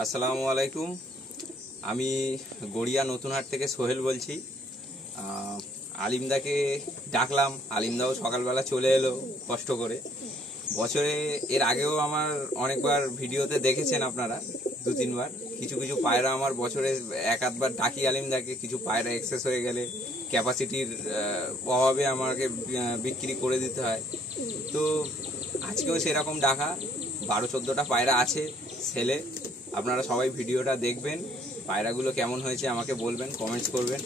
আসসালামু আলাইকুম। আমি গড়িয়া নতুনহাট থেকে সোহেল বলছি। আলিমদাকে ডাকলাম, আলিমদাও সকালবেলা চলে এলো কষ্ট করে। বছরে এর আগেও আমার অনেকবার ভিডিওতে দেখেছেন আপনারা, 2-3 বার। কিছু কিছু পায়রা আমার বছরে 1-8 বার ডাকি আলিমদাকে, কিছু পায়রা এক্সেস হয়ে গেলে ক্যাপাসিটির অভাবে আমাকে বিক্রি করে দিতে হয়। তো আজকেও সেরকম ডাকা, 12-14টা পায়রা আছে সেলে। আপনারা সবাই ভিডিওটা দেখবেন, পায়রাগুলো কেমন হয়েছে আমাকে বলবেন, কমেন্টস করবেন।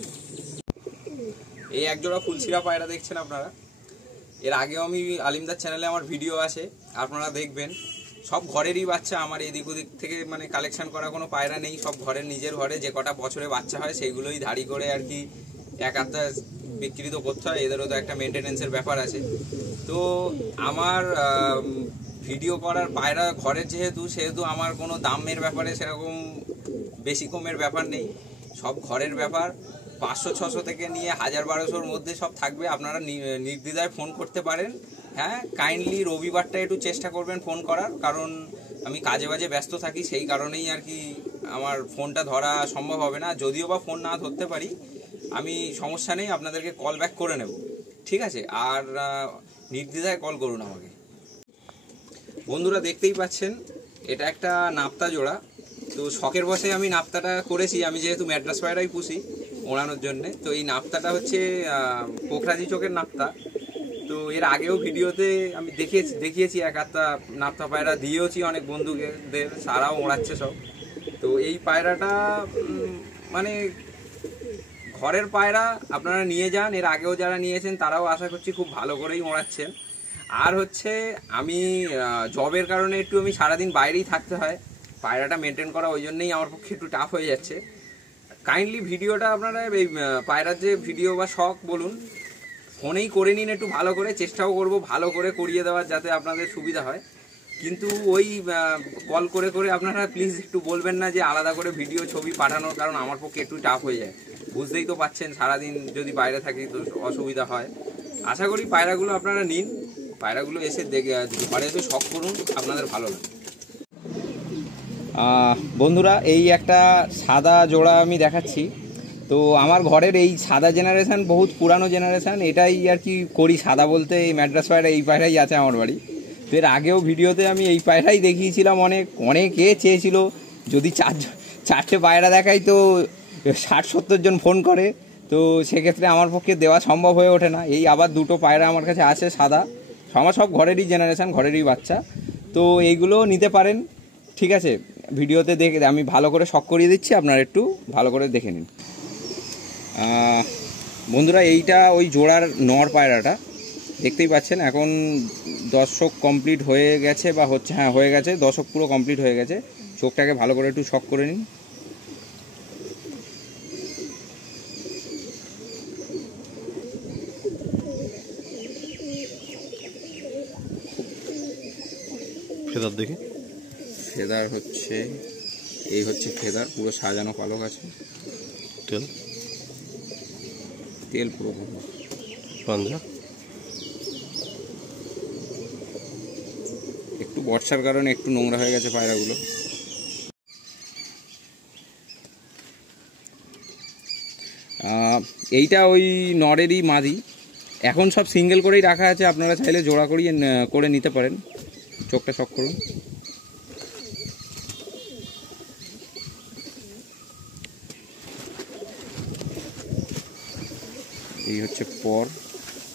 এই একজোড়া ফুলশিরা পায়রা দেখছেন আপনারা। এর আগেও আমি আলিমদার চ্যানেলে আমার ভিডিও আছে, আপনারা দেখবেন। সব ঘরেরই বাচ্চা, আমার এদিক ওদিক থেকে মানে কালেকশন করা কোনো পায়রা নেই। সব ঘরের নিজের ঘরে যে কটা বছরে বাচ্চা হয় সেইগুলোই ধাড়ি করে আর কি এক-আধটা বিক্রি তো করতে হয়, এদেরও তো একটা মেনটেনেন্সের ব্যাপার আছে। তো আমার ভিডিও করার পায়রা ঘরের সেহেতু আমার কোনো দামের ব্যাপারে সেরকম বেশি কমের ব্যাপার নেই, সব ঘরের ব্যাপার। 500-600 থেকে নিয়ে 1000-1200-র মধ্যে সব থাকবে। আপনারা নির্দ্বিধায় ফোন করতে পারেন। হ্যাঁ, কাইন্ডলি রবিবারটা একটু চেষ্টা করবেন ফোন করার, কারণ আমি কাজে বাজে ব্যস্ত থাকি, সেই কারণেই আর কি আমার ফোনটা ধরা সম্ভব হবে না। যদিও বা ফোন না ধরতে পারি, আমি সমস্যা নেই, আপনাদেরকে কল ব্যাক করে নেব, ঠিক আছে? আর নির্দ্বিধায় কল করুন আমাকে। বন্ধুরা দেখতেই পাচ্ছেন, এটা একটা নাপ্তা জোড়া। তো শখের বসে আমি নাপ্তাটা করেছি, আমি যেহেতু ম্যাড্রাস পায়রাই পুষি ওড়ানোর জন্যে। তো এই নাপ্তাটা হচ্ছে পোখরাজি চোখের নাপ্তা। তো এর আগেও ভিডিওতে আমি দেখিয়েছি 1-8টা নাপ্তা পায়রা দিয়েওছি অনেক বন্ধুদের, সারাও ওড়াচ্ছে সব। তো এই পায়রাটা মানে ঘরের পায়রা, আপনারা নিয়ে যান। এর আগেও যারা নিয়েছেন তারাও আশা করছি খুব ভালো করেই ওড়াচ্ছেন। আর হচ্ছে আমি জবের কারণে একটু আমি সারাদিন বাইরেই থাকতে হয়, পায়রাটা মেনটেন করা ওই জন্যই আমার পক্ষে একটু টাফ হয়ে যাচ্ছে। কাইন্ডলি ভিডিওটা আপনারা এই পায়রার যে ভিডিও বা শখ বলুন, ফোনেই করে নিন একটু ভালো করে। চেষ্টাও করব ভালো করে করিয়ে দেওয়ার, যাতে আপনাদের সুবিধা হয়। কিন্তু ওই কল করে করে আপনারা প্লিজ একটু বলবেন না যে আলাদা করে ভিডিও ছবি পাঠানোর, কারণ আমার পক্ষে একটু টাফ হয়ে যায়। বুঝতেই তো পাচ্ছেন, সারাদিন যদি বাইরে থাকি তো অসুবিধা হয়। আশা করি পায়রাগুলো আপনারা নিন, পায়রাগুলো এসে ঘরে এসে শখ করুন, আপনাদের ভালো লাগে। বন্ধুরা এই একটা সাদা জোড়া আমি দেখাচ্ছি। তো আমার ঘরের এই সাদা জেনারেশান বহুত পুরানো জেনারেশান, এটাই আর কি করি। সাদা বলতে এই ম্যাড্রাস পায়রা, এই পায়রাই আছে আমার বাড়ি। তো এর আগেও ভিডিওতে আমি এই পায়রাই দেখিয়েছিলাম। অনেকে চেয়েছিল যদি 4টে পায়রা দেখাই তো 60-70 জন ফোন করে। তো সেক্ষেত্রে আমার পক্ষে দেওয়া সম্ভব হয়ে ওঠে না। এই আবার 2টো পায়রা আমার কাছে আছে সাদা, আমার সব ঘরেরই জেনারেশান, ঘরেরই বাচ্চা। তো এইগুলো নিতে পারেন, ঠিক আছে? ভিডিওতে দেখে আমি ভালো করে শখ করিয়ে দিচ্ছি, আপনারা একটু ভালো করে দেখে নিন। বন্ধুরা এইটা ওই জোড়ার নর পায়রাটা দেখতেই পাচ্ছেন। এখন দর্শক কমপ্লিট হয়ে গেছে বা হচ্ছে, হ্যাঁ হয়ে গেছে, দর্শক পুরো কমপ্লিট হয়ে গেছে। চোখটাকে ভালো করে একটু শখ করে নিন। ফেদার দেখি, ফেদার হচ্ছে এই হচ্ছে ফেদার, পুরো সাজানো পালক আছে। তেল পুরো পাঞ্জা। একটু বর্ষার কারণে একটু নোংরা হয়ে গেছে পায়রাগুলো। এইটা ওই নরেরই মাদি। এখন সব সিঙ্গেল করেই রাখা আছে, আপনারা চাইলে জোড়া করিয়ে করে নিতে পারেন। চোখটা শখ করুন। এই হচ্ছে পর,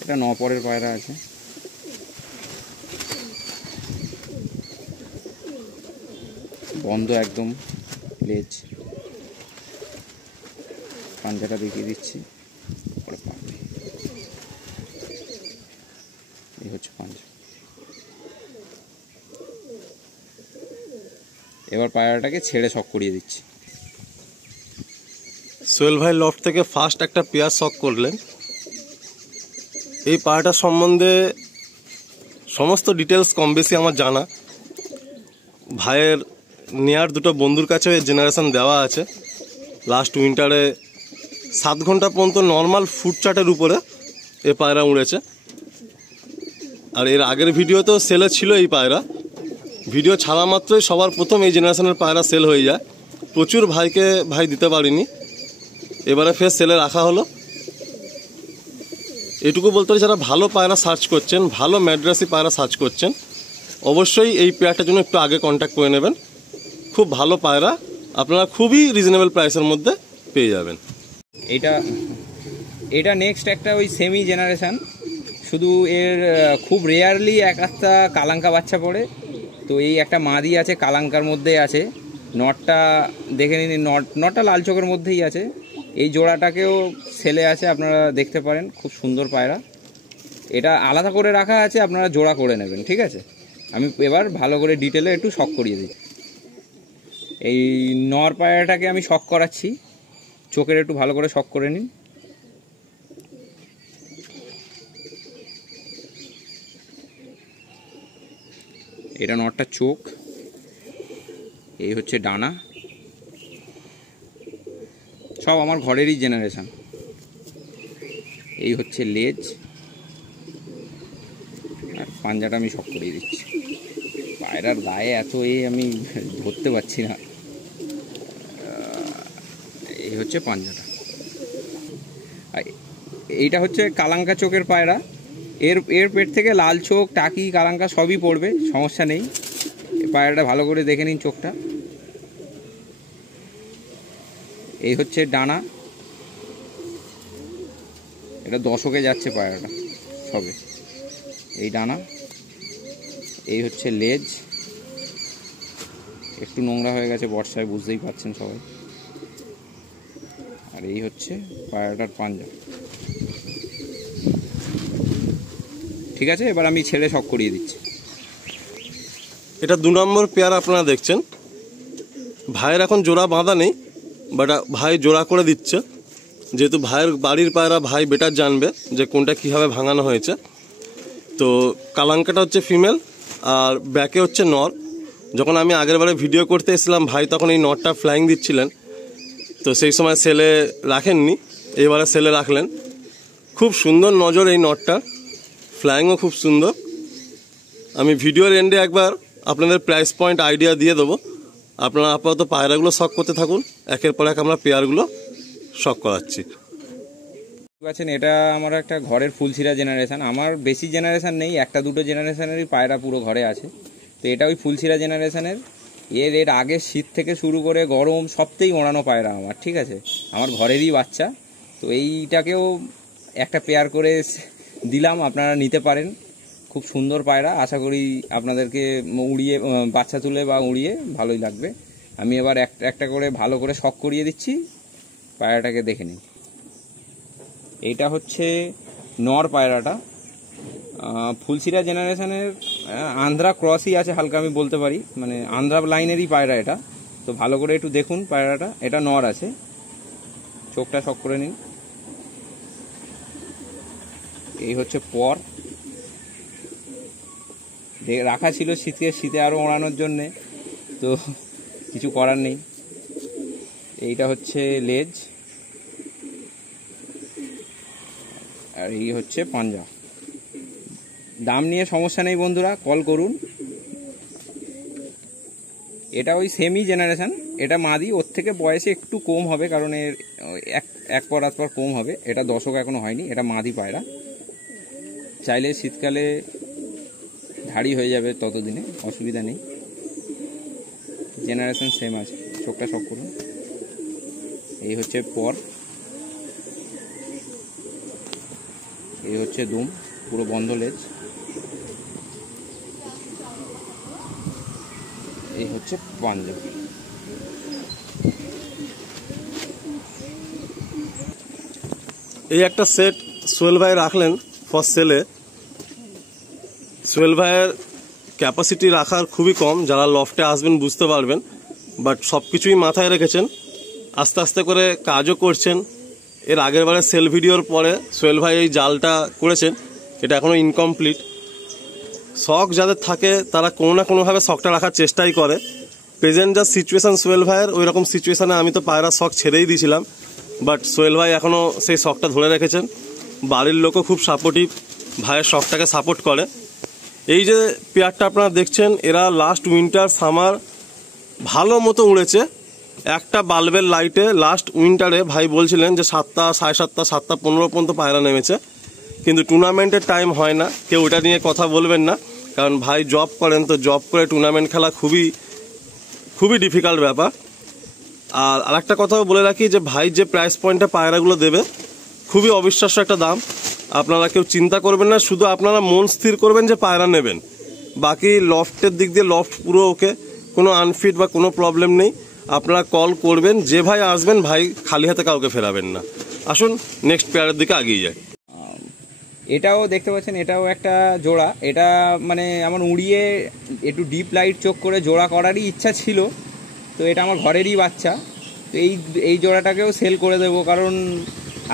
এটা 9 পরের পায়রা আছে। বন্ধ একদম লেজ, পাঞ্জাটা দেখিয়ে দিচ্ছি। এই হচ্ছে পাঞ্জা। এবার পায়রাটাকে ছেড়ে শখ করিয়ে দিচ্ছি। সোহেল ভাই লফট থেকে ফার্স্ট একটা পেয়ার শখ করলেন। এই পায়রাটার সম্বন্ধে সমস্ত ডিটেলস কম বেশি আমার জানা। ভাইয়ের নেয়ার 2টো বন্ধুর কাছেও এই জেনারেশন দেওয়া আছে। লাস্ট উইন্টারে 7 ঘন্টা পর্যন্ত নর্মাল ফুড চার্টের উপরে এই পায়রা উড়েছে। আর এর আগের ভিডিওতেও সেলে ছিল এই পায়রা। ভিডিও ছাড়া মাত্রই সবার প্রথম এই জেনারেশনের পায়রা সেল হয়ে যায়। প্রচুর ভাইকে ভাই দিতে পারিনি, এবারে ফের সেলে রাখা হলো। এটুকু বলতে পারি, যারা ভালো পায়রা সার্চ করছেন, ভালো ম্যাড্রাসি পায়রা সার্চ করছেন, অবশ্যই এই পেয়ারটার জন্য একটু আগে কন্ট্যাক্ট করে নেবেন। খুব ভালো পায়রা আপনারা খুবই রিজনেবল প্রাইসের মধ্যে পেয়ে যাবেন। এটা নেক্সট একটা ওই সেমি জেনারেশন, শুধু এর খুব রেয়ারলি এক একটা কালাঙ্কা বাচ্চা পড়ে। তো এই একটা মাদি আছে, কালাঙ্কার মধ্যে আছে, নটটা দেখে নিন, নটটা লাল চোখের মধ্যেই আছে। এই জোড়াটাকেও সেলে আছে, আপনারা দেখতে পারেন, খুব সুন্দর পায়রা। এটা আলাদা করে রাখা আছে, আপনারা জোড়া করে নেবেন, ঠিক আছে। আমি এবার ভালো করে ডিটেলে একটু শক করিয়ে দিই। এই নর পায়রাটাকে আমি শক করাচ্ছি, চোখের একটু ভালো করে শক করে নিন। এটা নটটা চোখ, এই হচ্ছে ডানা, সব আমার ঘরেরই জেনারেশন। এই হচ্ছে লেজ, আর পাঞ্জাটা আমি শক করিয়ে দিচ্ছি। পায়রার গায়ে এত আমি ধরতে পারছি না। এই হচ্ছে পাঞ্জাটা। এইটা হচ্ছে কালাঙ্কা চোখের পায়রা। এর পেট থেকে লাল চোখ, টাকি, কালাঙ্কা সবই পড়বে, সমস্যা নেই। পায়রাটা ভালো করে দেখে নিন চোখটা। এই হচ্ছে ডানা, এটা দশকে যাচ্ছে পায়রাটা সবে। এই ডানা, এই হচ্ছে লেজ, একটু নোংরা হয়ে গেছে বর্ষায়, বুঝতেই পারছেন সবাই। আর এই হচ্ছে পায়রাটার পাঞ্জা। ঠিক আছে, এবার আমি ছেড়ে শক করিয়ে দিচ্ছি। এটা 2 নম্বর পেয়ার আপনারা দেখছেন। ভাইয়ের এখন জোড়া বাঁধা নেই, বাট ভাই জোড়া করে দিচ্ছে। যেহেতু ভাইয়ের বাড়ির পায়রা, ভাই বেটার জানবে যে কোনটা কীভাবে ভাঙানো হয়েছে। তো কালাঙ্কাটা হচ্ছে ফিমেল, আর ব্যাকে হচ্ছে নর। যখন আমি আগের বারে ভিডিও করতে এসেছিলাম, ভাই তখন এই নরটা ফ্লাইং দিচ্ছিলেন, তো সেই সময় সেলে রাখেননি, এবারে সেলে রাখলেন। খুব সুন্দর নজর এই নরটা, ফ্লাইংও খুব সুন্দর। আমি ভিডিওর এন্ডে একবার আপনাদের প্রাইস পয়েন্ট আইডিয়া দিয়ে দেবো। আপনারা আপাতত পায়রাগুলো শক করতে থাকুন, একের পর এক আমরা পেয়ারগুলো শক করাচ্ছি। আছেন, এটা আমার একটা ঘরের ফুলছিরা জেনারেশন। আমার বেশি জেনারেশন নেই, একটা দুটো জেনারেশনেরই পায়রা পুরো ঘরে আছে। তো এটা ওই ফুলছিরা জেনারেশনের। এর আগে শীত থেকে শুরু করে গরম সবতেই ওড়ানো পায়রা আমার, ঠিক আছে, আমার ঘরেরই বাচ্চা। তো এইটাকেও একটা পেয়ার করে দিলাম, আপনারা নিতে পারেন। খুব সুন্দর পায়রা, আশা করি আপনাদেরকে উড়িয়ে বাচ্চা তুলে বা উড়িয়ে ভালোই লাগবে। আমি এবার একটা করে ভালো করে শক করিয়ে দিচ্ছি, পায়রাটাকে দেখে নিন। এইটা হচ্ছে নর পায়রাটা, ফুলছিরা জেনারেশনের আন্ধ্রা ক্রসই আছে হালকা, আমি বলতে পারি, মানে আন্ধ্রা লাইনেরই পায়রা এটা। তো ভালো করে একটু দেখুন পায়রাটা, এটা নর আছে, চোখটা শক করে নিন। এই হচ্ছে পর, রাখা ছিল শীতে আরও ওড়ানোর জন্যে, তো কিছু করার নেই। এইটা হচ্ছে লেজ, আর এই হচ্ছে পাঞ্জা। দাম নিয়ে সমস্যা নেই বন্ধুরা, কল করুন। এটা ওই সেমি জেনারেশন, এটা মাদি, ওর থেকে বয়সে একটু কম হবে, কারণ এর এক পর আধ পর কম হবে। এটা দশক এখনো হয়নি, এটা মাদি পায়রা। চাইলে শীতকালে ধাড়ি হয়ে যাবে, ততদিনে অসুবিধা নেই। জেনারেশন সেম আছে, চোখটা শক করুন। এই হচ্ছে পর, এই হচ্ছে দুম, পুরো বন্ধ লেজ। এই হচ্ছে পাঞ্জা। এই একটা সেট সোহেল ভাই রাখলেন ফর সেলে। সোহেল ভাইয়ের ক্যাপাসিটি রাখার খুবই কম, যারা লফটে আসবেন বুঝতে পারবেন, বাট সব কিছুই মাথায় রেখেছেন, আস্তে আস্তে করে কাজও করছেন। এর আগের বারে সেল ভিডিওর পরে সোহেল ভাই এই জালটা করেছেন, এটা এখনও ইনকমপ্লিট। শখ যাদের থাকে তারা কোনো না কোনোভাবে শখটা রাখার চেষ্টাই করে। প্রেজেন্ট যা সিচুয়েশান সোহেল ভাইয়ের, ওই রকম সিচুয়েশানে আমি তো পায়রা শখ ছেড়েই দিয়েছিলাম, বাট সোহেল ভাই এখনও সেই শখটা ধরে রেখেছেন। বাড়ির লোকও খুব সাপোর্টিভ, ভাইয়ের শখটাকে সাপোর্ট করে। এই যে পেয়ারটা আপনারা দেখছেন, এরা লাস্ট উইন্টার সামার ভালো মতো উড়েছে। একটা বাল্বের লাইটে লাস্ট উইন্টারে ভাই বলছিলেন যে 7টা, 7:30, 7:15 পর্যন্ত পায়রা নেমেছে, কিন্তু টুর্নামেন্টের টাইম হয় না। কেউ ওটা নিয়ে কথা বলবেন না, কারণ ভাই জব করেন, তো জব করে টুর্নামেন্ট খেলা খুবই খুবই ডিফিকাল্ট ব্যাপার। আর আরেকটা কথাও বলে রাখি যে ভাই যে প্রাইস পয়েন্টে পায়রাগুলো দেবে খুবই অবিশ্বাস্য একটা দাম। আপনারা কেউ চিন্তা করবেন না, শুধু আপনারা মন স্থির করবেন যে পায়রা নেবেন। বাকি লফটের দিক দিয়ে লফট পুরো ওকে, কোনো আনফিট বা কোনো প্রবলেম নেই। আপনারা কল করবেন, যে ভাই আসবেন ভাই খালি হাতে কাউকে ফেরাবেন না। আসুন নেক্সট পেয়ারের দিকে এগিয়ে যায়। এটাও দেখতে পাচ্ছেন, এটাও একটা জোড়া। এটা মানে আমার উড়িয়ে একটু ডিপ লাইট চোখ করে জোড়া করারই ইচ্ছা ছিল, তো এটা আমার ঘরেরই বাচ্চা। তো এই জোড়াটাকেও সেল করে দেবো, কারণ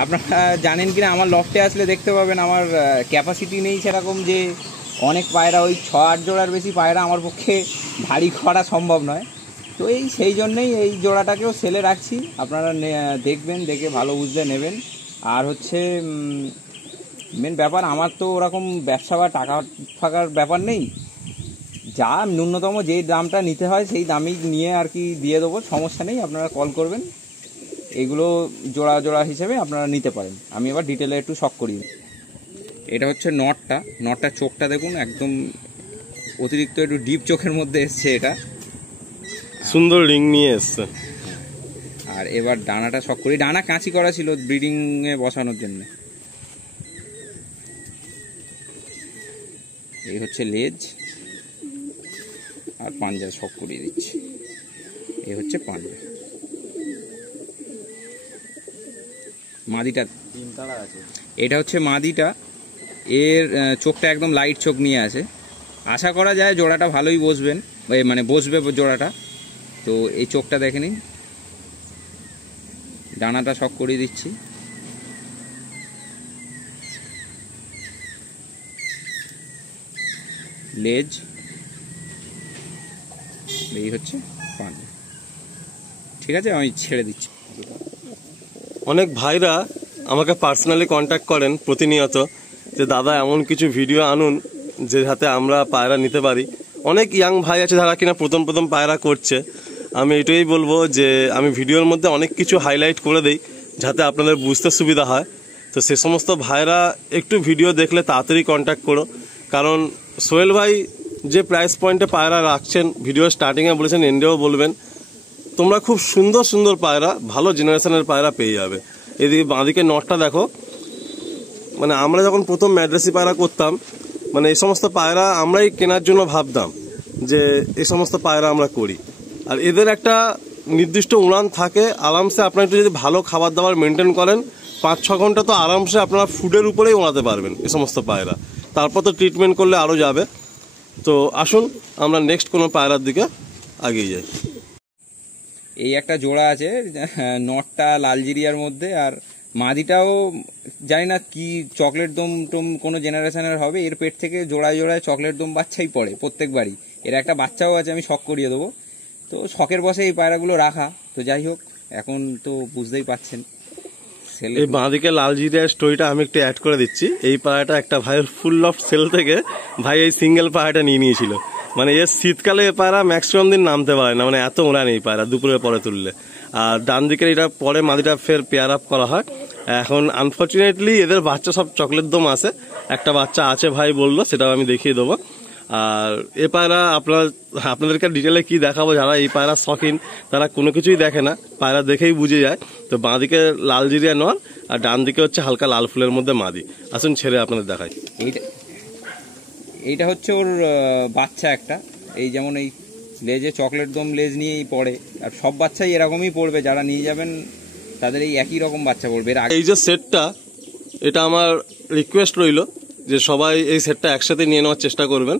আপনারা জানেন কিনা আমার লফটে আসলে দেখতে পাবেন আমার ক্যাপাসিটি নেই সেরকম যে অনেক পায়রা, ওই 6-8 জোড়ার বেশি পায়রা আমার পক্ষে ভারী করা সম্ভব নয়। তো সেই জন্যেই এই জোড়াটাকেও সেলে রাখছি। আপনারা দেখবেন, দেখে ভালো বুঝতে নেবেন। আর হচ্ছে মেন ব্যাপার, আমার তো ওরকম ব্যবসা বা টাকা ফাঁকার ব্যাপার নেই। যা ন্যূনতম যে দামটা নিতে হয় সেই দামই নিয়ে আর কি দিয়ে দেবো, সমস্যা নেই। আপনারা কল করবেন, এগুলো জোড়া জোড়া হিসেবে আপনারা নিতে পারেন। আমি এবার ডিটেলে একটু শক করি। এটা হচ্ছে নটটা চোখটা দেখুন, একদম অতিরিক্ত একটু ডিপ চোখের মধ্যে এসছে, এটা সুন্দর রিং নিয়ে এসছে। আর এবার ডানাটা শক করি। ডানা কাঁচি করা ছিল ব্রিডিংয়ে বসানোর জন্য। এই হচ্ছে লেজ আর পাঞ্জা শক করিয়ে দিচ্ছি। এই হচ্ছে পাঞ্জা। মাদিটা এটা হচ্ছে মাদিটা, এর চোখটা একদম লাইট চোখ নিয়ে আছে। আশা করা যায় জোড়াটা ভালোই বসবে জোড়াটা। তো এই চোখটা দেখে নিন, ডানাটা শক করিয়ে দিচ্ছি। লেজ, এই হচ্ছে পাঞ্জা। ঠিক আছে, আমি ছেড়ে দিচ্ছি। অনেক ভাইরা আমাকে পার্সোনালি কন্ট্যাক্ট করেন প্রতিনিয়ত যে দাদা এমন কিছু ভিডিও আনুন যে হাতে আমরা পায়রা নিতে পারি। অনেক ইয়াং ভাই আছে যারা কিনা প্রথম পায়রা করছে। আমি এটাই বলবো যে আমি ভিডিওর মধ্যে অনেক কিছু হাইলাইট করে দেই যাতে আপনাদের বুঝতে সুবিধা হয়। তো সে সমস্ত ভাইরা একটু ভিডিও দেখলে তাড়াতাড়ি কন্ট্যাক্ট করো, কারণ সোহেল ভাই যে প্রাইস পয়েন্টে পায়রা রাখছেন ভিডিও স্টার্টিংয়ে বলেছেন, এন্ডেও বলবেন, তোমরা খুব সুন্দর সুন্দর পায়রা, ভালো জেনারেশনের পায়রা পেয়ে যাবে। এদিকে বাঁদিকে নটটা দেখো, মানে আমরা যখন প্রথম ম্যাড্রাসি পায়রা করতাম, মানে এই সমস্ত পায়রা আমরাই কেনার জন্য ভাবতাম যে এই সমস্ত পায়রা আমরা করি। আর এদের একটা নির্দিষ্ট উড়ান থাকে, আরামসে আপনারা একটু যদি ভালো খাবার দাবার মেনটেন করেন 5-6 ঘন্টা তো আরামসে আপনারা ফুডের উপরেই উড়াতে পারবেন এই সমস্ত পায়রা। তারপর তো ট্রিটমেন্ট করলে আরও যাবে। তো আসুন আমরা নেক্সট কোনো পায়রার দিকে এগিয়ে যাই। এই একটা জোড়া আছে, নটটা লালজিরিয়ার মধ্যে, আর মাদিটাও জানি না কি চকলেট দম টম কোনো জেনারেশনের হবে। এর পেট থেকে জোড়ায় জোড়ায় চকলেট দম বাচ্চাই পড়ে প্রত্যেকবারই। এর একটা বাচ্চাও আছে, আমি শখ করিয়ে দেবো। তো শখের বসে এই পায়রাগুলো রাখা। তো যাই হোক, এখন তো বুঝতেই পাচ্ছেন। এই বাঁদিকে লালজিরিয়ার স্টোরিটা আমি একটু অ্যাড করে দিচ্ছি। এই পায়রাটা একটা ভাইয়ের ফুল অফ সেল থেকে ভাই এই সিঙ্গেল পায়রাটা নিয়ে নিয়েছিল। মানে এর শীতকালে এ পায়রা ম্যাক্সিমাম দিন নামতে পারে না, মানে এত ওড়া নেই পায়রা দুপুরের পরে তুললে। আর ডান দিকের এটা পরে মাদিটা ফের পেয়ার আপ করা হয়। এখন আনফর্চুনেটলি এদের বাচ্চা সব চকলেট দম আছে, একটা বাচ্চা আছে ভাই বললো, সেটাও আমি দেখিয়ে দেবো। আর এ পায়রা আপনাদেরকে ডিটেলে কি দেখাবো, যারা এই পায়রা শখিন তারা কোনো কিছুই দেখে না, পায়রা দেখেই বুঝে যায়। তো বাঁদিকে লালজিরিয়া নর আর ডান দিকে হচ্ছে হালকা লাল ফুলের মধ্যে মাদি। আসুন ছেড়ে আপনাদের দেখাই। এইটা হচ্ছে ওর বাচ্চা একটা। এই যেমন এই লেজে চকলেট দম লেজ নিয়েই পড়ে, আর সব বাচ্চাই এরকমই পড়বে। যারা নিয়ে যাবেন তাদের এই একই রকম বাচ্চা পড়বে। এই যে সেটটা, এটা আমার রিকোয়েস্ট রইল যে সবাই এই সেটটা একসাথে নিয়ে নেওয়ার চেষ্টা করবেন।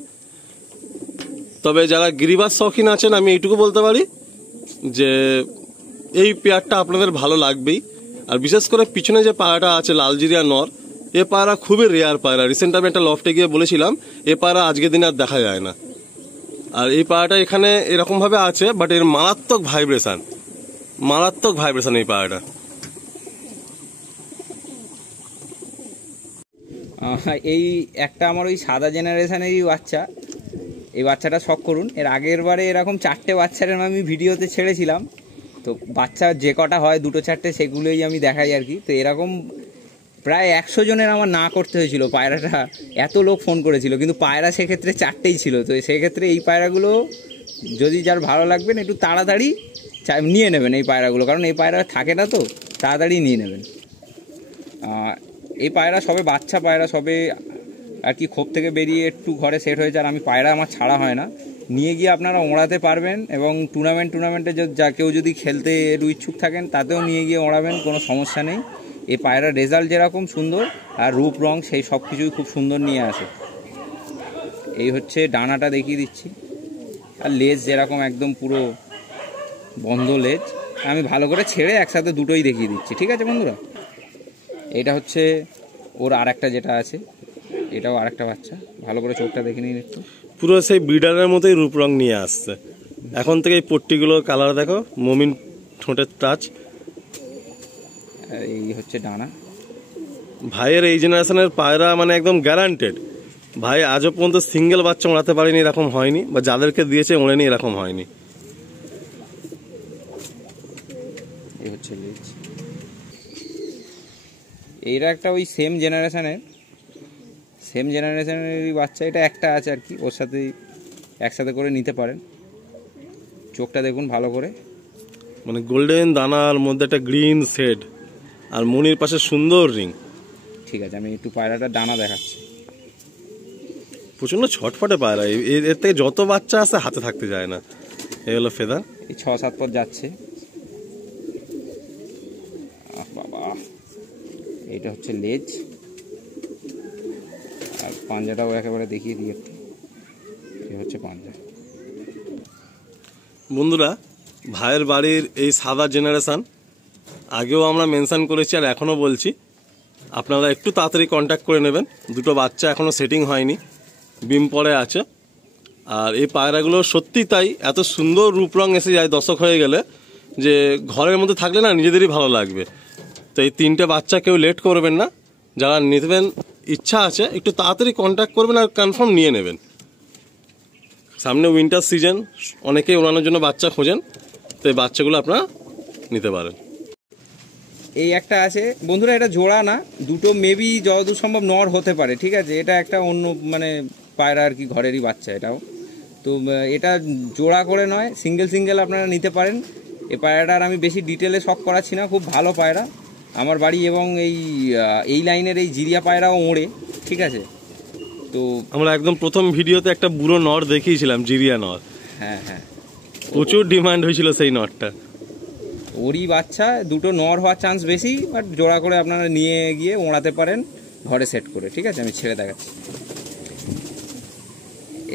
তবে যারা গিরিবাস শৌখিন আছেন, আমি এইটুকু বলতে পারি যে এই পেয়ারটা আপনাদের ভালো লাগবেই। আর বিশেষ করে পিছনে যে পায়রাটা আছে লালজিরিয়া নর, এ পায়রা খুবই রেয়ার পায়রা। রিসেন্ট আমি একটা লফটে গিয়ে বলেছিলাম এ পায়রা আজকের দিনে আর দেখা যায় না। আর এই পায়রাটা এখানে এরকম ভাবে আছে, বাট এর মারাত্মক ভাইব্রেশন এই পায়রাটা। এই একটা আমার ওই সাদা জেনারেশনেরই বাচ্চা, এই বাচ্চাটা শখ করুন। এর আগের বারে এরকম 4টে বাচ্চার আমি ভিডিওতে ছেড়েছিলাম, তো বাচ্চা যে কটা হয় 2-4টে সেগুলোই আমি দেখাই আর কি। তো এরকম প্রায় 100 জনের আমার না করতে হয়েছিল পায়রাটা, এত লোক ফোন করেছিল, কিন্তু পায়রা সেক্ষেত্রে 4টেই ছিল। তো সেক্ষেত্রে এই পায়রাগুলো যদি যার ভালো লাগবেন একটু তাড়াতাড়ি নিয়ে নেবেন এই পায়রাগুলো, কারণ এই পায়রা থাকে না, তো তাড়াতাড়ি নিয়ে নেবেন। এই পায়রা সবে বাচ্চা পায়রা, সবে আর কি খোপ থেকে বেরিয়ে একটু ঘরে সেট হয়েছে। আর আমি পায়রা আমার ছাড়া হয় না, নিয়ে গিয়ে আপনারা ওড়াতে পারবেন, এবং টুর্নামেন্টে যা কেউ যদি খেলতে একটু ইচ্ছুক থাকেন তাতেও নিয়ে গিয়ে ওড়াবেন, কোনো সমস্যা নেই। এই পায়রার রেজাল্ট যেরকম সুন্দর আর রূপ রং সেই সব কিছুই খুব সুন্দর নিয়ে আসে। এই হচ্ছে ডানাটা দেখিয়ে দিচ্ছি, আর লেজ যেরকম একদম পুরো বন্ধ লেজ। আমি ভালো করে ছেড়ে একসাথে দুটোই দেখিয়ে দিচ্ছি, ঠিক আছে বন্ধুরা। এটা হচ্ছে ওর আরেকটা যেটা আছে, এটাও আরেকটা বাচ্চা। ভালো করে চোখটা দেখে নিন একটু, পুরো সেই ব্রিডারের মতোই রূপ রং নিয়ে আসছে। এখন থেকে এই পট্টিগুলোর কালার দেখো, মমিন ঠোঁটের টাচ। এই হচ্ছে ডানা। ভাইয়ের এই জেনারেশনের পায়রা মানে একদম গ্যারান্টেড। ভাই আজও পর্যন্ত সিঙ্গেল বাচ্চা ওড়াতে পারেনি, এরকম হয়নি, বা যাদেরকে দিয়েছে ওড়েনি এরকম হয়নি। এই হচ্ছে লেজ। এইটা একটা ওই সেম জেনারেশনের বাচ্চা, এটা একটা আছে আর কি, ওর সাথে একসাথে করে নিতে পারেন। চোখটা দেখুন ভালো করে, মানে গোল্ডেন দানার মধ্যে একটা গ্রিন শেড, আর মনির পাশে সুন্দর রিং। ঠিক আছে, আমি একটু পায়রাটার ডানা দেখাচ্ছি। প্রচন্ড ছটফটে পায়রা, এর থেকে যত বাচ্চা আছে হাতে থাকতে যায় না। এই হলো ফেদার, এই 6-7 পর যাচ্ছে। বাবা, এইটা হচ্ছে লেজ, আর পাঞ্জাটাও একেবারে দেখিয়ে দিই একটু। এই হচ্ছে পাঞ্জা। বন্ধুরা, ভাইয়ের বাড়ির এই সাদা জেনারেশন আগেও আমরা মেনশন করেছি আর এখনও বলছি, আপনারা একটু তাড়াতাড়ি কন্ট্যাক্ট করে নেবেন। দুটো বাচ্চা এখনও সেটিং হয়নি, ডিম পড়ে আছে। আর এই পায়রাগুলো সত্যি তাই, এত সুন্দর রূপ রং এসে যায় দর্শক হয়ে গেলে, যে ঘরের মধ্যে থাকলে না নিজেদেরই ভালো লাগবে। তো এই 3টে বাচ্চা কেউ লেট করবেন না, যারা নিতেবেন ইচ্ছা আছে একটু তাড়াতাড়ি কন্ট্যাক্ট করবেন আর কনফার্ম নিয়ে নেবেন। সামনে উইন্টার সিজন, অনেকেই ওড়ানোর জন্য বাচ্চা খোঁজেন, তো এই বাচ্চাগুলো আপনারা নিতে পারেন। এই একটা আছে বন্ধুরা, এটা জোড়া না, দুটো মেবি যতদূর সম্ভব নর হতে পারে, ঠিক আছে। এটা একটা অন্য মানে পায়রা আর কি, ঘরেরই বাচ্চা এটাও। তো এটা জোড়া করে নয়, সিঙ্গেল আপনারা নিতে পারেন। এই পায়রাটার আমি বেশি ডিটেলে শখ করাচ্ছি না, খুব ভালো পায়রা আমার বাড়ি, এবং এই লাইনের এই জিরিয়া পায়রাও ওড়ে, ঠিক আছে। তো আমরা একদম প্রথম ভিডিওতে একটা বুড়ো নর দেখিয়েছিলাম, জিরিয়া নর। হ্যাঁ, প্রচুর ডিমান্ড হয়েছিল সেই নরটা। ওরই বাচ্চা, দুটো নর হওয়ার চান্স বেশি, বাট জোড়া করে আপনারা নিয়ে গিয়ে ওড়াতে পারেন ঘরে সেট করে, ঠিক আছে। আমি ছেড়ে দেখাচ্ছি।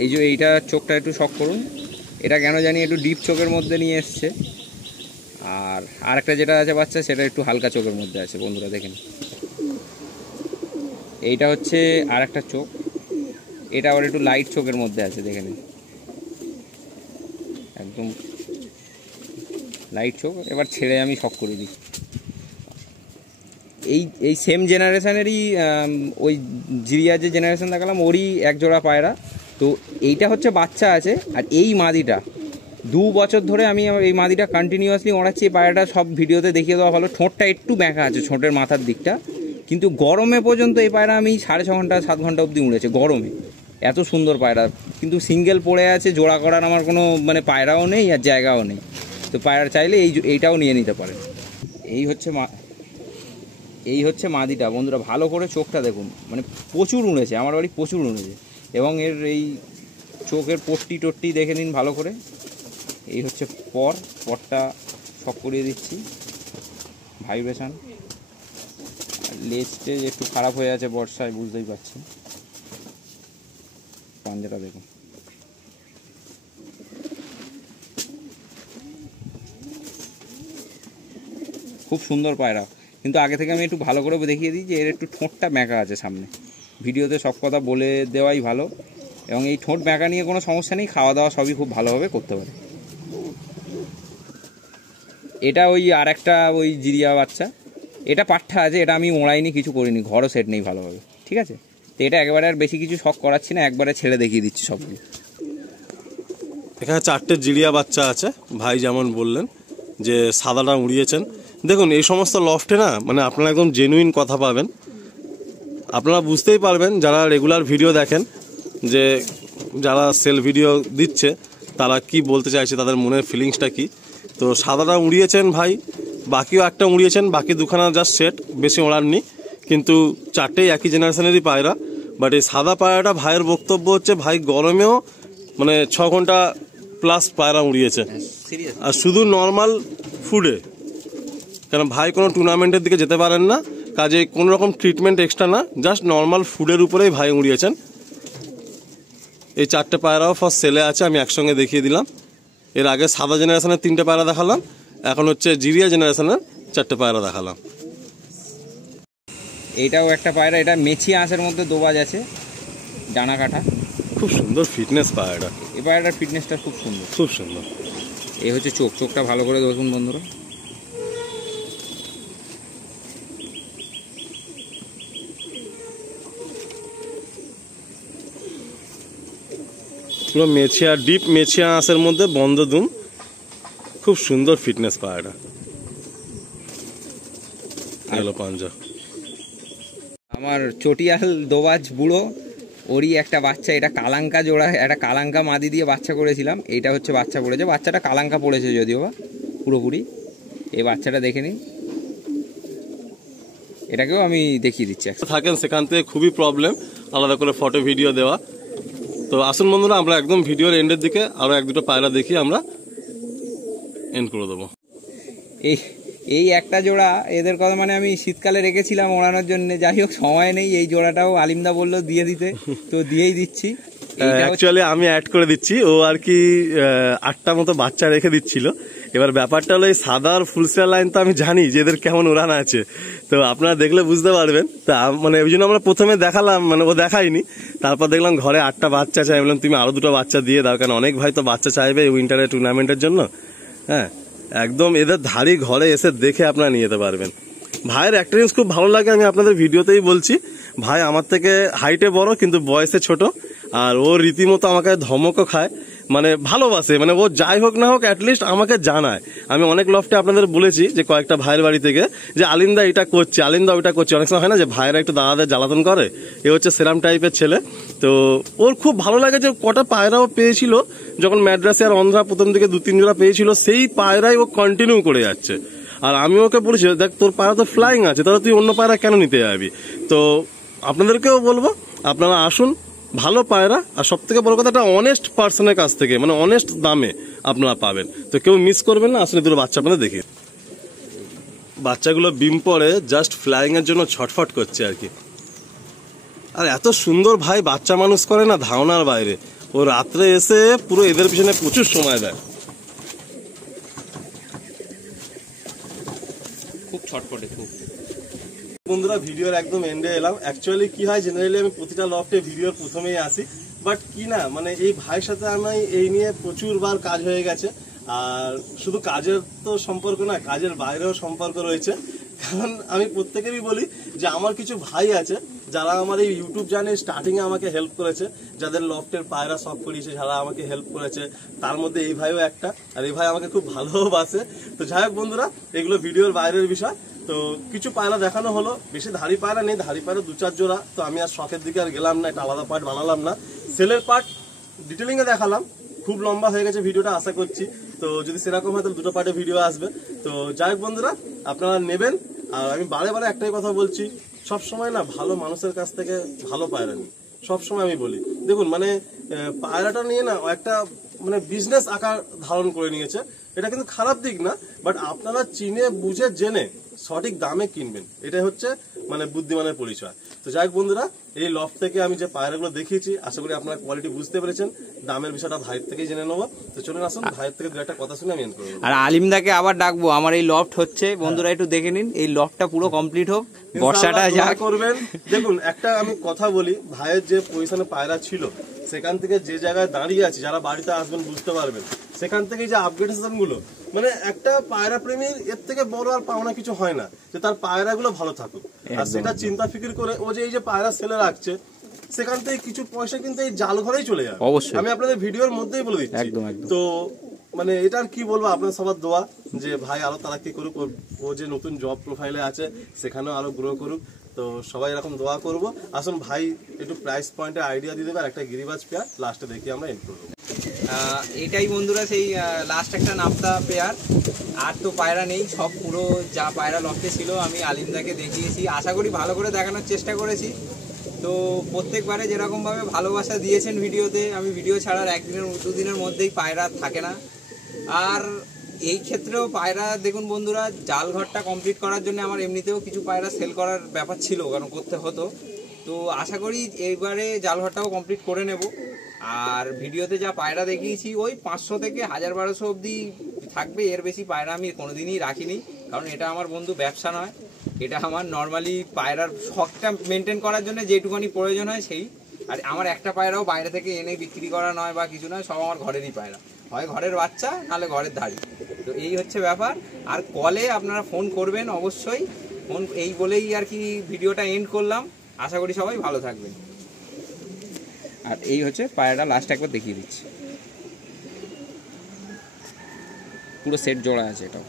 এই যে এইটা চোখটা একটু শখ করুন, এটা কেন জানি একটু ডিপ চোখের মধ্যে নিয়ে এসছে। আর আরেকটা যেটা আছে বাচ্চা, সেটা একটু হালকা চোখের মধ্যে আছে, বন্ধুরা দেখেন। এইটা হচ্ছে আরেকটা চোখ, এটা আবার একটু লাইট চোখের মধ্যে আছে, দেখে নিন, একদম লাইট চোখ। এবার ছেড়ে আমি শখ করে দিই। এই সেম জেনারেশনেরই ওই জিরিয়া যে জেনারেশন দেখালাম, ওরই এক জোড়া পায়রা। তো এইটা হচ্ছে বাচ্চা আছে, আর এই মাদিটা 2 বছর ধরে আমি এই মাদিটা কন্টিনিউয়াসলি ওড়াচ্ছি। এই পায়রাটা সব ভিডিওতে দেখিয়ে দেওয়া ভালো, ঠোঁটটা একটু ব্যাঁকা আছে, ঠোঁটের মাথার দিকটা, কিন্তু গরমে পর্যন্ত এই পায়রা আমি 6.5 ঘন্টা 7 ঘন্টা অবধি উড়েছে গরমে। এত সুন্দর পায়রা, কিন্তু সিঙ্গেল পড়ে আছে, জোড়া করার আমার কোনো মানে পায়রাও নেই আর জায়গাও নেই। তো পায়রা চাইলে এইটাও নিয়ে নিতে পারেন। এই হচ্ছে মাদিটা বন্ধুরা, ভালো করে চোখটা দেখুন, মানে প্রচুর উড়েছে, আমার বাড়ি প্রচুর উড়েছে। এবং এর এই চোখের পট্টি দেখে নিন ভালো করে। এই হচ্ছে পরটা শক করিয়ে দিচ্ছি, ভাইব্রেশন। লেজটে একটু খারাপ হয়ে আছে বর্ষায়, বুঝতেই পারছি। পাঞ্জাটা দেখুন, খুব সুন্দর পায়রা। কিন্তু আগে থেকে আমি একটু ভালো করে দেখিয়ে দিই যে এর একটু ঠোঁটটা ব্যাঁকা আছে সামনে, ভিডিওতে সব কথা বলে দেওয়াই ভালো। এবং এই ঠোঁট ব্যাঁকা নিয়ে কোনো সমস্যা নেই, খাওয়া দাওয়া সবই খুব ভালোভাবে করতে পারে। এটা ওই আর একটা ওই জিরিয়া বাচ্চা, এটা পাঠা আছে, এটা আমি ওড়াইনি, কিছু করিনি, ঘরও সেট নেই ভালোভাবে, ঠিক আছে। তো এটা একেবারে আর বেশি কিছু শখ করাচ্ছি না, একবারে ছেড়ে দেখিয়ে দিচ্ছি সবগুলো। এখানে 4টে জিরিয়া বাচ্চা আছে, ভাই যেমন বললেন যে সাদাটা উড়িয়েছেন। দেখুন এই সমস্ত লফটে না মানে আপনারা একদম জেনুইন কথা পাবেন, আপনারা বুঝতেই পারবেন যারা রেগুলার ভিডিও দেখেন যে যারা সেল ভিডিও দিচ্ছে তারা কি বলতে চাইছে, তাদের মনের ফিলিংসটা কি। তো সাদাটা উড়িয়েছেন ভাই, বাকিও একটা উড়িয়েছেন, বাকি দুখানা জাস্ট সেট, বেশি ওড়াননি, কিন্তু 4টেই একই জেনারেশনেরই পায়রা। বাট এই সাদা পায়রাটা ভাইয়ের বক্তব্য হচ্ছে ভাই গরমেও মানে 6 ঘন্টা প্লাস পায়রা উড়িয়েছে, আর শুধু নর্মাল ফুডে, কেন ভাই কোনো টুর্নামেন্টের দিকে যেতে পারেন না, কাজে কোনো রকম ট্রিটমেন্ট এক্সট্রা না, জাস্ট নর্মাল ফুডের উপরেই ভাই উড়িয়েছেন। এই 4টে পায়রাও ফার্স্ট সেলে আছে, আমি একসঙ্গে দেখিয়ে দিলাম। এর আগে সাদা জেনারেশনের 3টে পায়রা দেখালাম, এখন হচ্ছে জিরিয়া জেনারেশনের 4টে পায়রা দেখালাম। এইটাও একটা পায়রা, এটা মেছি আঁশের মধ্যে দোবাজ আছে, ডানা কাটা, খুব সুন্দর ফিটনেস পায়রাটা, এই পায়রাটার ফিটনেসটা খুব সুন্দর, খুব সুন্দর। এই হচ্ছে চোখটা ভালো করে দেখুন বন্ধুরা। পুরো মেছিয়া, ডিপ মেছিয়া আঁশের মধ্যে বন্ধ দুম, খুব সুন্দর ফিটনেস পায়রা, এলো পাঞ্জা। আমার চটিয়াল দোবাজ বুড়ো, ওরই একটা বাচ্চা, এটা কালাঙ্কা জোড়া, একটা কালাঙ্কা মাদি দিয়ে বাচ্চা করেছিলাম, এইটা হচ্ছে বাচ্চা পড়েছে, বাচ্চাটা কালাঙ্কা পড়েছে যদিও বা পুরোপুরি। এই বাচ্চাটা দেখে নিন, এটাকেও আমি দেখিয়ে দিচ্ছি। থাকেন সেখান থেকে খুবই প্রবলেম আলাদা করে ফটো ভিডিও দেওয়া। তো আসুন বন্ধুরা, আমরা একদম ভিডিওর এন্ডের দিকে আরো 1-2টো পায়রা দেখি, আমরা এন্ড করে দেবো। এই একটা জোড়া, এদের কথা মানে আমি শীতকালে রেখেছিলাম ওড়ানোর জন্য, যাই হোক সময় নেই। এই জোড়াটাও আলিমদা বললো দিয়ে দিতে, তো দিয়েই দিচ্ছি। অ্যাকচুয়ালি আমি অ্যাড করে দিচ্ছি, ও আর কি 8টা মতো বাচ্চা রেখে দিচ্ছিল। এবার ব্যাপারটা হলো এই সাদার ফুলসেল লাইন তো আমি জানি যে এদের কেমন উড়ান আছে, তো আপনারা দেখলে বুঝতে পারবেন। তা মানে ওই জন্য আমরা প্রথমে দেখালাম, মানে ও দেখায়নি, তারপর দেখলাম ঘরে 8টা বাচ্চা চাই, বললাম তুমি আরো 2টো বাচ্চা দিয়ে দাও, কারণ অনেক ভাই তো বাচ্চা চাইবে উইন্টারের টুর্নামেন্টের জন্য। হ্যাঁ, একদম এদের ধারি ঘরে এসে দেখে আপনারা নিয়ে যেতে পারবেন। ভাইয়ের একটা জিনিস খুব ভালো লাগে, আমি আপনাদের ভিডিওতেই বলছি, ভাই আমার থেকে হাইটে বড় কিন্তু বয়সে ছোট, আর ও রীতিমতো আমাকে ধমকও খায়, মানে ভালোবাসে, মানে ও যাই হোক না হোক অ্যাটলিস্ট আমাকে জানায়। আমি অনেক লফটে আপনাদের বলেছি যে কয়েকটা ভাইয়ের বাড়ি থেকে যে আলিমদা এটা করছে, আলিমদা ওইটা করছে, অনেক সময় হয় না যে ভাইয়েরা একটু দাদাদের জ্বালাতন করে, এ হচ্ছে সেরাম টাইপের ছেলে। তো ওর খুব ভালো লাগে যে কটা পায়রাও পেয়েছিল যখন ম্যাড্রাসে আর অন্ধ্রা প্রথম দিকে 2-3 জোড়া পেয়েছিল, সেই পায়রাই ও কন্টিনিউ করে যাচ্ছে। আর আমি ওকে বলেছি দেখ তোর পায়রা তো ফ্লাইং আছে, তাহলে তুই অন্য পায়রা কেন নিতে যাবি। তো আপনাদেরকেও বলবো আপনারা আসুন, ভালো পায়রা, আর সব থেকে বড় কথা একটা অনেস্ট পার্সনের কাছ থেকে, মানে অনেস্ট দামে আপনারা পাবেন, তো কেউ মিস করবেন না। আসলে 2টো বাচ্চা আপনাদের দেখি, বাচ্চাগুলো বিম পরে জাস্ট ফ্লাইং এর জন্য ছটফট করছে আর কি। আর এত সুন্দর ভাই বাচ্চা মানুষ করে না ধারণার বাইরে, ও রাত্রে এসে পুরো এদের পিছনে প্রচুর সময় দেয়, খুব ছটফটে খুব। বন্ধুরা ভিডিওর একদম এন্ডে এলাম। অ্যাকচুয়ালি কি হয়, জেনারেলি আমি প্রতিটা লফটে ভিডিওর প্রথমেই আসি, বাট কি না মানে এই ভাইয়ের সাথে আমি এই নিয়ে প্রচুরবার কাজ হয়ে গেছে। আর শুধু কাজের তো সম্পর্ক না, কাজের বাইরেও সম্পর্ক রয়েছে। কারণ আমি প্রত্যেকেরই বলি যে আমার কিছু ভাই আছে যারা আমার এই ইউটিউব চ্যানেল স্টার্টিং এ আমাকে হেল্প করেছে, যাদের লফটের পায়রা শখ করিয়েছে, যারা আমাকে হেল্প করেছে, তার মধ্যে এই ভাইও একটা। আর এই ভাই আমাকে খুব ভালোবাসে। তো যাই হোক বন্ধুরা, এগুলো ভিডিওর বাইরের বিষয়। তো কিছু পায়রা দেখানো হলো, বেশি ধারি পায়রা নেই, ধারি পায়রা 2-4 জোড়া। তো আমি আর শখের দিকে আর গেলাম না, একটা আলাদা পার্ট বানালাম না, সেলের পার্ট ডিটেলিং এ দেখালাম। খুব লম্বা হয়ে গেছে ভিডিওটা, আশা করছি তো যদি সেরকম হয় তাহলে 2টো পার্টে ভিডিও আসবে। তো যাই হোক বন্ধুরা, আপনারা নেবেন। আর আমি বারে বারে একটাই কথা বলছি, সবসময় না ভালো মানুষের কাছ থেকে ভালো পায়রা নিই, সবসময় আমি বলি। দেখুন মানে পায়রাটা নিয়ে না একটা মানে বিজনেস আকার ধারণ করে নিয়েছে, এটা কিন্তু খারাপ দিক না, বাট আপনারা চিনে বুঝে জেনে সঠিক দামে কিনবেন, এটাই হচ্ছে মানে বুদ্ধিমানের পরিচয়। তো যাই হোক বন্ধুরা, এই লফট থেকে আমি যে পায়রাগুলো দেখিয়েছি, আশা করি আপনারা কোয়ালিটি বুঝতে পেরেছেন। দামের বিষয়টা ভাইয়ের থেকেই জেনে নেবো। তো চলুন আসুন ভাইয়ের থেকে 2-একটা কথা শুনে আমি এন্ড করবো। আর আলিমদাকে আবার ডাকবো, আমার এই লফট হচ্ছে, বন্ধুরা একটু দেখে নিন, এই লফটটা পুরো কমপ্লিট হোক, বর্ষাটা যা করবেন। দেখুন একটা আমি কথা বলি, ভাইয়ের যে পজিশনে পায়রা ছিল সেখান থেকে যে জায়গায় দাঁড়িয়ে আছে, যারা বাড়িতে আসবেন বুঝতে পারবেন, সেখান থেকে যে আপগ্রেডেশন গুলো, মানে একটা পায়রা প্রেমীর এর থেকে বড় আর পাওনা কিছু হয় না, যে তার পায়রা গুলো ভালো থাকুক। আর সেটা চিন্তা ফিকির করে ও যে এই যে পায়রা সেলে রাখছে, সেখান থেকে কিছু পয়সা কিন্তু এই জাল ঘরেই চলে যাবে। অবশ্যই। আমি আপনাদের ভিডিওর মধ্যেই বলে দিচ্ছি। একদম একদম। তো মানে এটা আর কি বলবো, আপনার সবার দোয়া যে ভাই আরো তারাক্কি করুক, ও যে নতুন জব প্রোফাইলে আছে সেখানেও আরো গ্রো করুক। তো সবাই এরকম দোয়া করবো। আসুন ভাই একটু প্রাইস পয়েন্টে আইডিয়া দিয়ে দেবে, আর একটা গিরিবাজ পেয়ার লাস্টে দেখি আমরা এন্ড করবো। এটাই বন্ধুরা সেই লাস্ট একটা নাপ্তা পেয়ার। আর তো পায়রা নেই, সব পুরো যা পায়রা লফটে ছিল আমি আলিমদাকে দেখিয়েছি, আশা করি ভালো করে দেখানোর চেষ্টা করেছি। তো প্রত্যেকবারে যেরকমভাবে ভালোবাসা দিয়েছেন ভিডিওতে, আমি ভিডিও ছাড়ার একদিনের দুদিনের মধ্যেই পায়রা থাকে না। আর এই ক্ষেত্রেও পায়রা দেখুন বন্ধুরা, জাল ঘরটা কমপ্লিট করার জন্য আমার এমনিতেও কিছু পায়রা সেল করার ব্যাপার ছিল, কারণ করতে হতো। তো আশা করি এইবারে জাল ঘরটাও কমপ্লিট করে নেব। আর ভিডিওতে যা পায়রা দেখিয়েছি ওই 500 থেকে 1000-1200 অবধি থাকবে, এর বেশি পায়রা আমি কোনোদিনই রাখিনি। কারণ এটা আমার বন্ধু ব্যবসা নয়, এটা আমার নর্মালি পায়রার শখটা মেনটেন করার জন্য যেটুকুনি প্রয়োজন হয় সেই। আর আমার একটা পায়রাও বাইরে থেকে এনে বিক্রি করা নয় বা কিছু নয়, সব আমার ঘরেরই পায়রা, হয় ঘরের বাচ্চা নাহলে ঘরের ধাড়ি। তো এই হচ্ছে ব্যাপার। আর কলে আপনারা ফোন করবেন অবশ্যই, ফোন এই বলেই আর কি ভিডিওটা এন্ড করলাম। আশা করি সবাই ভালো থাকবেন। আর এই হচ্ছে পায়রাটা, লাস্ট একবার দেখিয়ে দিচ্ছি, পুরো সেট জোড়া আছে এটাও।